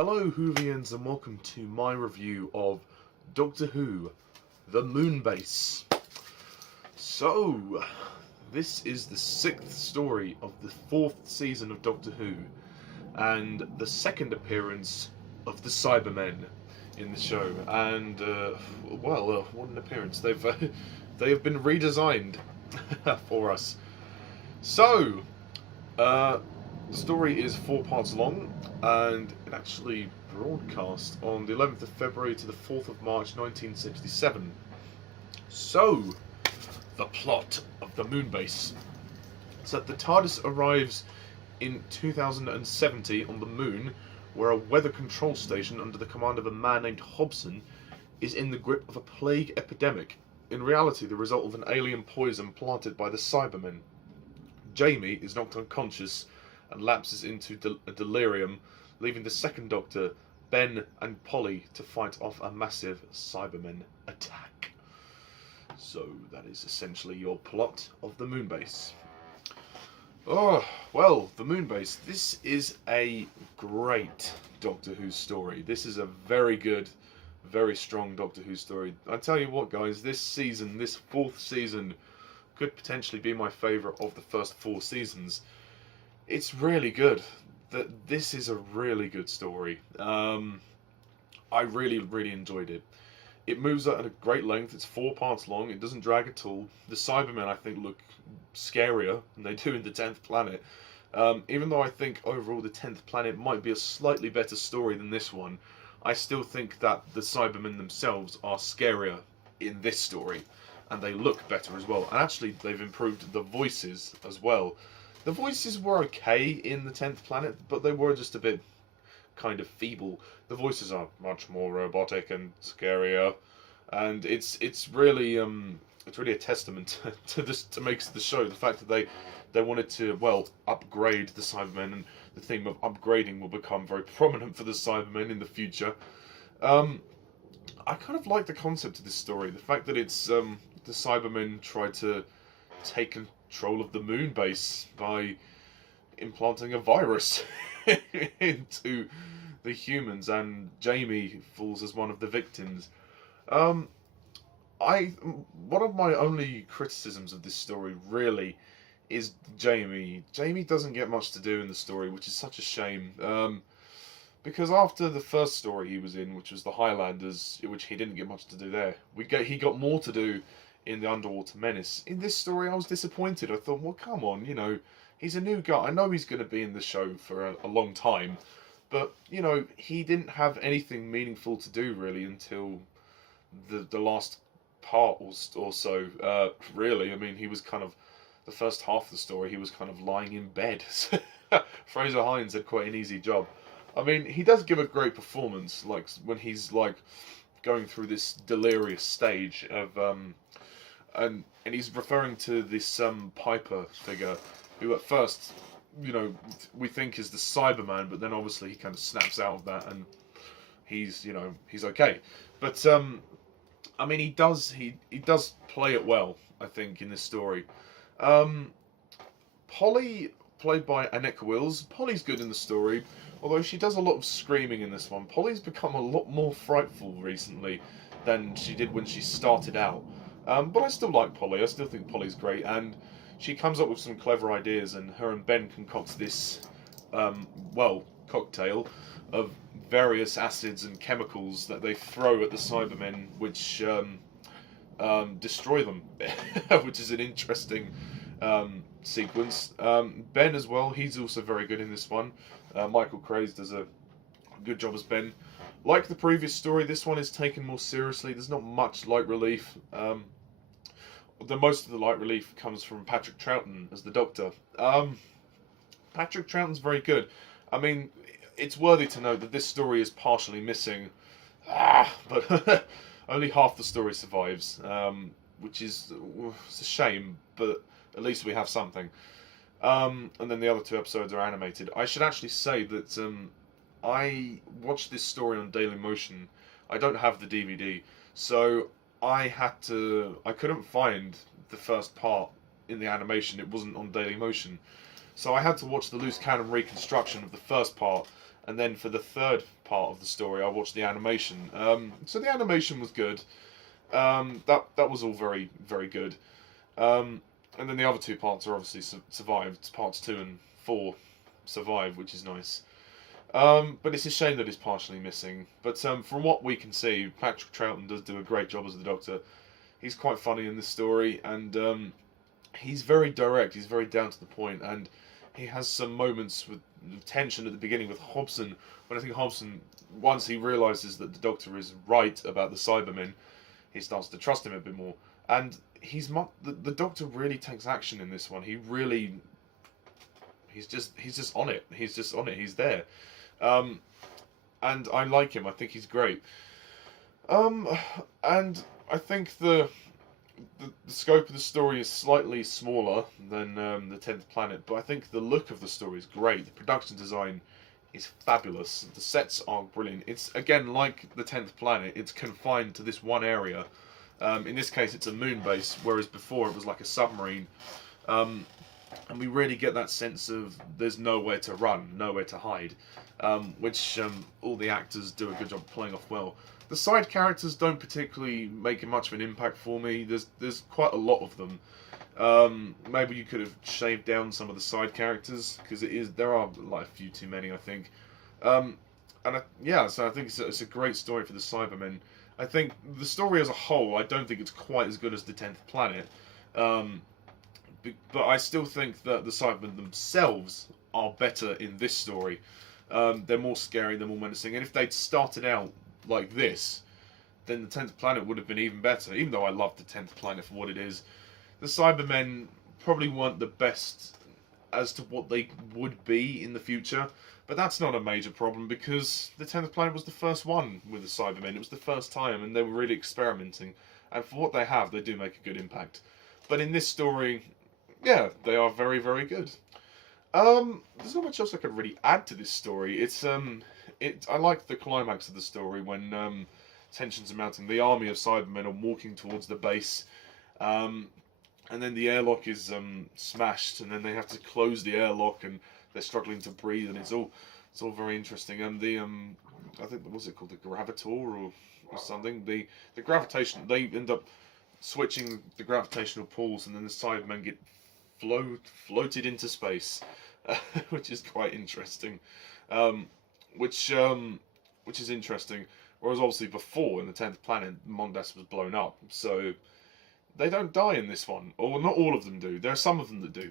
Hello Whovians and welcome to my review of Doctor Who, the Moonbase. So, this is the 6th story of the 4th season of Doctor Who, and the 2nd appearance of the Cybermen in the show. And, what an appearance. They have been redesigned for us. So, the story is 4 parts long, and it actually broadcast on the 11th of February to the 4th of March 1967. So, the plot of the Moonbase. So the TARDIS arrives in 2070 on the Moon, where a weather control station under the command of a man named Hobson is in the grip of a plague epidemic, in reality the result of an alien poison planted by the Cybermen. Jamie is knocked unconscious and lapses into a delirium, leaving the second Doctor, Ben, and Polly to fight off a massive Cybermen attack. So that is essentially your plot of the Moonbase. Oh, well, the Moonbase. This is a great Doctor Who story. This is a very good, very strong Doctor Who story. I tell you what, guys, this season, this 4th season, could potentially be my favourite of the first 4 seasons. It's really good. This is a really good story. I really enjoyed it. It moves at a great length. It's 4 parts long. It doesn't drag at all. The Cybermen, I think, look scarier than they do in the 10th Planet. Even though I think overall the 10th Planet might be a slightly better story than this one, I still think that the Cybermen themselves are scarier in this story. And they look better as well. And actually, they've improved the voices as well. The voices were okay in the 10th Planet, but they were just a bit kind of feeble. The voices are much more robotic and scarier, and it's really a testament to this, to make the show. The fact that they wanted to, well, upgrade the Cybermen, and the theme of upgrading will become very prominent for the Cybermen in the future. I kind of like the concept of this story. The fact that it's the Cybermen try to take control of the Moonbase by implanting a virus into the humans, and Jamie falls as one of the victims. One of my only criticisms of this story really is Jamie. Jamie doesn't get much to do in the story, which is such a shame. Because after the first story he was in, which was the Highlanders, which he didn't get much to do there, he got more to do in the Underwater Menace. In this story, I was disappointed. I thought, well, come on, you know, he's a new guy. I know he's going to be in the show for a long time, but, you know, he didn't have anything meaningful to do, really, until the last part or so, really. I mean, he was kind of, the first half of the story, he was kind of lying in bed. Frazer Hines had quite an easy job. I mean, he does give a great performance, like, when he's, like, going through this delirious stage of, and he's referring to this Piper figure, who at first, you know, we think is the Cyberman, but then obviously he kind of snaps out of that, and he's, you know, he's okay. But I mean, he does play it well, I think, in this story. Polly, played by Anneke Wills, Polly's good in the story, although she does a lot of screaming in this one. Polly's become a lot more frightful recently than she did when she started out. But I still like Polly. I still think Polly's great, and she comes up with some clever ideas, and her and Ben concoct this, cocktail of various acids and chemicals that they throw at the Cybermen, which destroy them, which is an interesting sequence. Ben as well, he's also very good in this one. Michael Craze does a good job as Ben. Like the previous story, this one is taken more seriously. There's not much light relief. Most of the light relief comes from Patrick Troughton as the Doctor. Patrick Troughton's very good. I mean, it's worthy to note that this story is partially missing, but only half the story survives, which is it's a shame, but at least we have something. And then the other 2 episodes are animated. I should actually say that I watched this story on Dailymotion. I don't have the DVD, so I couldn't find the first part in the animation. It wasn't on Dailymotion. So I had to watch the loose cannon reconstruction of the first part, and then for the 3rd part of the story, I watched the animation. So the animation was good. That was all very, very good. And then the other 2 parts are obviously survived. Parts 2 and 4 survive, which is nice. But it's a shame that it's partially missing. But from what we can see, Patrick Troughton does do a great job as the Doctor. He's quite funny in this story, and he's very direct. He's very down to the point, and he has some moments with tension at the beginning with Hobson. When I think Hobson, once he realises that the Doctor is right about the Cybermen, he starts to trust him a bit more. And the Doctor really takes action in this one. He's just on it. He's just on it. He's there. And I like him. I think he's great. And I think the scope of the story is slightly smaller than the 10th Planet, but I think the look of the story is great. The production design is fabulous. The sets are brilliant. It's, again, like the 10th Planet, it's confined to this one area. In this case, it's a moon base, whereas before it was like a submarine. And we really get that sense of there's nowhere to run, nowhere to hide, which all the actors do a good job playing off well. The side characters don't particularly make much of an impact for me. There's quite a lot of them. Maybe you could have shaved down some of the side characters, because there are like a few too many, I think. So I think it's a great story for the Cybermen. I think the story as a whole, I don't think it's quite as good as the 10th Planet. But I still think that the Cybermen themselves are better in this story. They're more scary, they're more menacing, and if they'd started out like this, then the 10th Planet would have been even better. Even though I love the 10th Planet for what it is, the Cybermen probably weren't the best as to what they would be in the future, but that's not a major problem, because the 10th Planet was the first one with the Cybermen. It was the first time, and they were really experimenting, and for what they have, they do make a good impact. But in this story, yeah, they are very, very good. There's not much else I could really add to this story. I like the climax of the story when tensions are mounting. The army of Cybermen are walking towards the base, and then the airlock is smashed, and then they have to close the airlock, and they're struggling to breathe, and it's all very interesting. And I think, what's it called, the gravitor or something? The gravitation. They end up switching the gravitational pulls, and then the Cybermen get floated into space, which is quite interesting. Which is interesting. Whereas obviously before, in the 10th Planet, Moonbase was blown up, so they don't die in this one, or not all of them do. There are some of them that do.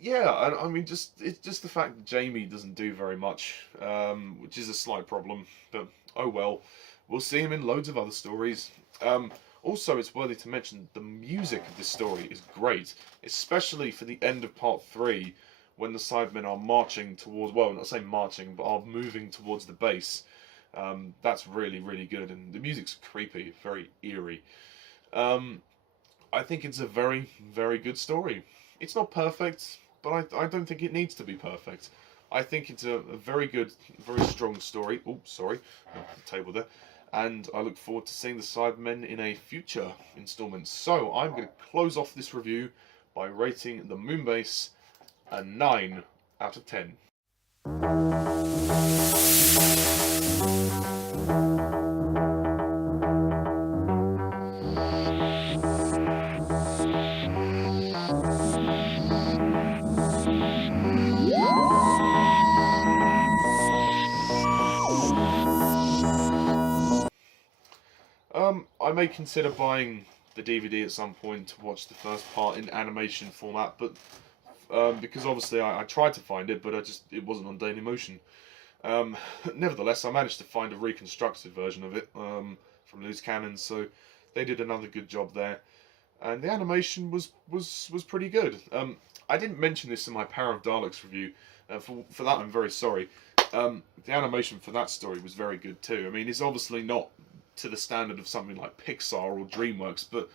Yeah, I mean, it's just the fact that Jamie doesn't do very much, which is a slight problem. But oh well, we'll see him in loads of other stories. Also, it's worthy to mention the music of this story is great, especially for the end of Part 3, when the Cybermen are marching towards, well, not saying marching, but are moving towards the base. That's really, really good, and the music's creepy, very eerie. I think it's a very, very good story. It's not perfect, but I don't think it needs to be perfect. I think it's a very good, very strong story. Oh, sorry, the table there. And I look forward to seeing the Cybermen in a future installment. So I'm going to close off this review by rating the Moonbase a 9 out of 10. I may consider buying the DVD at some point to watch the first part in animation format, but because obviously I tried to find it, but it wasn't on Dailymotion. Nevertheless, I managed to find a reconstructed version of it from Loose Cannon, so they did another good job there, and the animation was pretty good. I didn't mention this in my Power of Daleks review, For that, I'm very sorry. The animation for that story was very good too. I mean, it's obviously not to the standard of something like Pixar or DreamWorks, but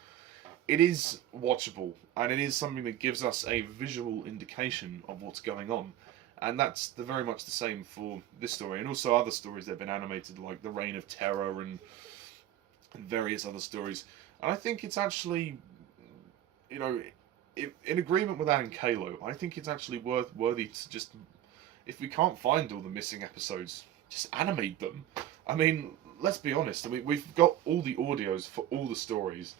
it is watchable, and it is something that gives us a visual indication of what's going on. And that's very much the same for this story, and also other stories that have been animated, like The Reign of Terror and various other stories. And I think it's actually, you know, in agreement with Ann and Kalo, I think it's actually worthy to just, if we can't find all the missing episodes, just animate them. I mean, let's be honest. I mean, we've got all the audios for all the stories.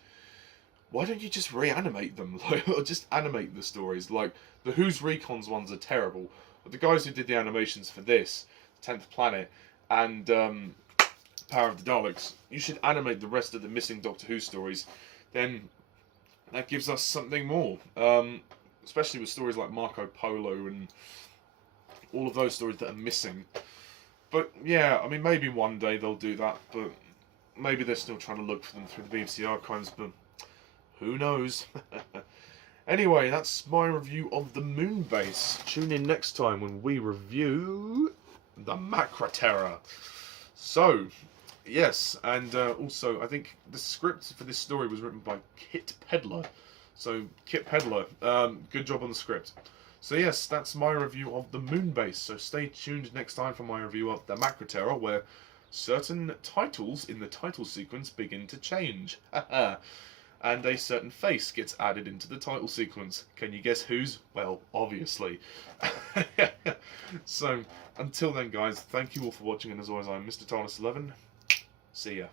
Why don't you just reanimate them? Or just animate the stories? Like, the Who's Recons ones are terrible. But the guys who did the animations for this, 10th Planet, and Power of the Daleks, you should animate the rest of the missing Doctor Who stories. Then that gives us something more. Especially with stories like Marco Polo and all of those stories that are missing. But yeah, I mean, maybe one day they'll do that, but maybe they're still trying to look for them through the BBC archives, but who knows? Anyway, that's my review of the Moonbase. Tune in next time when we review the Macra Terror. So, yes, and also I think the script for this story was written by Kit Pedler. So, Kit Pedler, good job on the script. So yes, that's my review of the Moonbase. So stay tuned next time for my review of the Macra Terror, where certain titles in the title sequence begin to change. And a certain face gets added into the title sequence. Can you guess whose? Well, obviously. So, until then guys, thank you all for watching, and as always, I'm Mr. Tarnus11. See ya.